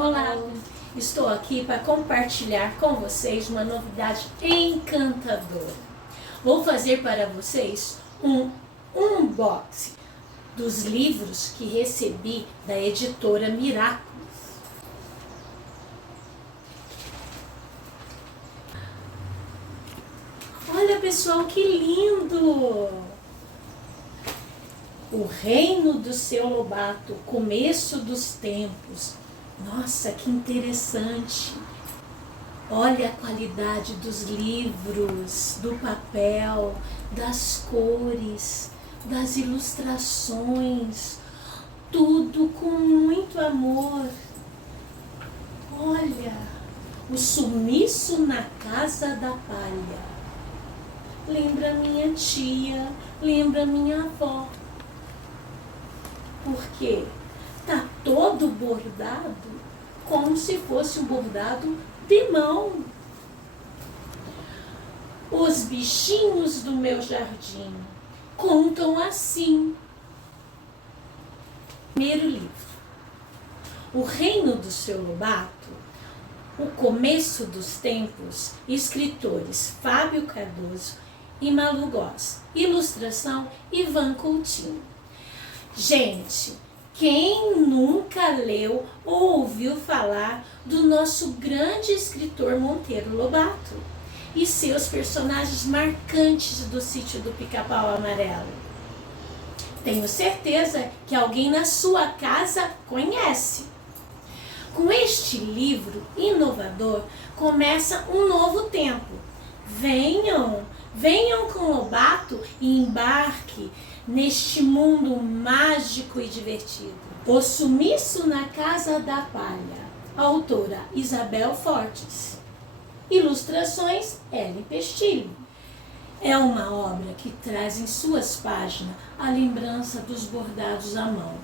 Olá, estou aqui para compartilhar com vocês uma novidade encantadora. Vou fazer para vocês um unboxing dos livros que recebi da editora Miraculous. Olha, pessoal, que lindo! O Reino do Seu Lobato, Começo dos Tempos. Nossa, que interessante! Olha a qualidade dos livros, do papel, das cores, das ilustrações, tudo com muito amor. Olha, O Sumiço na Casa da Palha. Lembra minha tia, lembra minha avó. Porque tá todo bordado como se fosse um bordado de mão. Os bichinhos do meu jardim contam assim. Primeiro livro, O Reino do Seu Lobato, O Começo dos Tempos, escritores Fábio Cardoso e Malu Góes, ilustração Ivan Coutinho. Gente, quem nunca leu ou ouviu falar do nosso grande escritor Monteiro Lobato e seus personagens marcantes do Sítio do Pica-Pau Amarelo? Tenho certeza que alguém na sua casa conhece. Com este livro inovador, começa um novo tempo. Venham com Lobato e embarque neste mundo mágico e divertido. O Sumiço na Casa da Palha, autora Isabel Fortes, ilustrações Ellen Pestilho. É uma obra que traz em suas páginas a lembrança dos bordados à mão,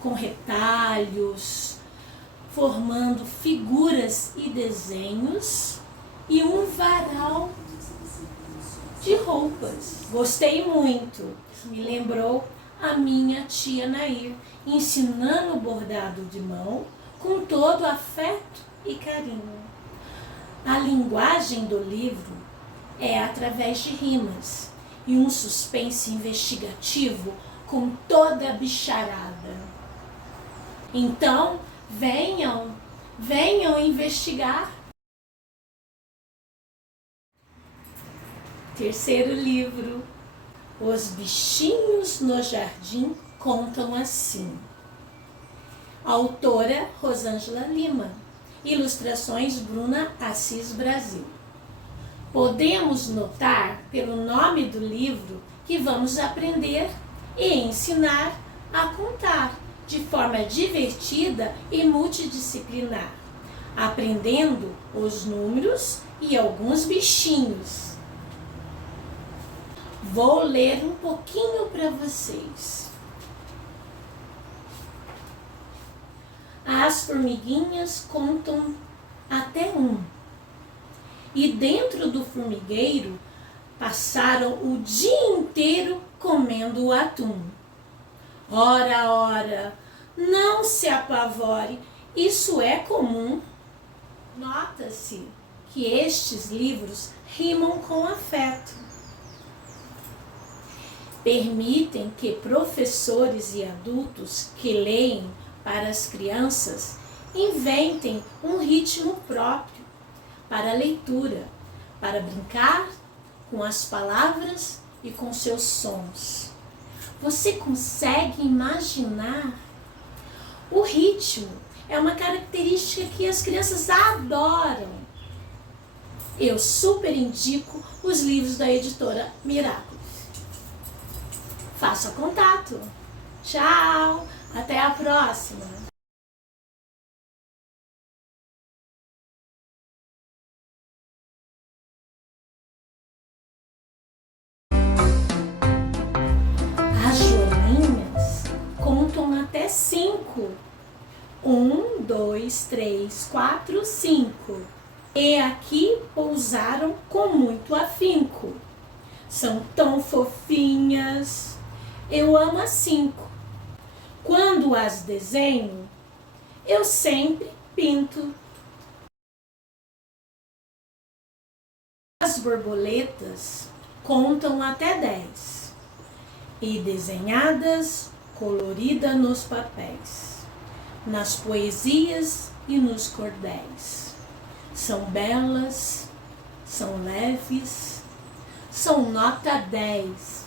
com retalhos, formando figuras e desenhos e um varal de roupas. Gostei muito. Me lembrou a minha tia Nair, ensinando o bordado de mão com todo afeto e carinho. A linguagem do livro é através de rimas e um suspense investigativo com toda a bicharada. Então, venham investigar. Terceiro livro, Os Bichinhos no Jardim contam assim. Autora Rosângela Lima, ilustrações Bruna Assis Brasil. Podemos notar pelo nome do livro que vamos aprender e ensinar a contar de forma divertida e multidisciplinar, aprendendo os números e alguns bichinhos. Vou ler um pouquinho para vocês. As formiguinhas contam até 1. E dentro do formigueiro passaram o dia inteiro comendo o atum. Ora, ora, não se apavore, isso é comum. Nota-se que estes livros rimam com afeto. Permitem que professores e adultos que leem para as crianças inventem um ritmo próprio para a leitura, para brincar com as palavras e com seus sons. Você consegue imaginar? O ritmo é uma característica que as crianças adoram. Eu super indico os livros da editora Miraculous. Faça contato. Tchau, até a próxima. As joaninhas contam até 5. 1, 2, 3, 4, 5. E aqui pousaram com muito afinco. São tão fofinhas. Eu amo as 5. Quando as desenho, eu sempre pinto. As borboletas contam até 10 e desenhadas, colorida nos papéis, nas poesias e nos cordéis. São belas, são leves, são nota 10.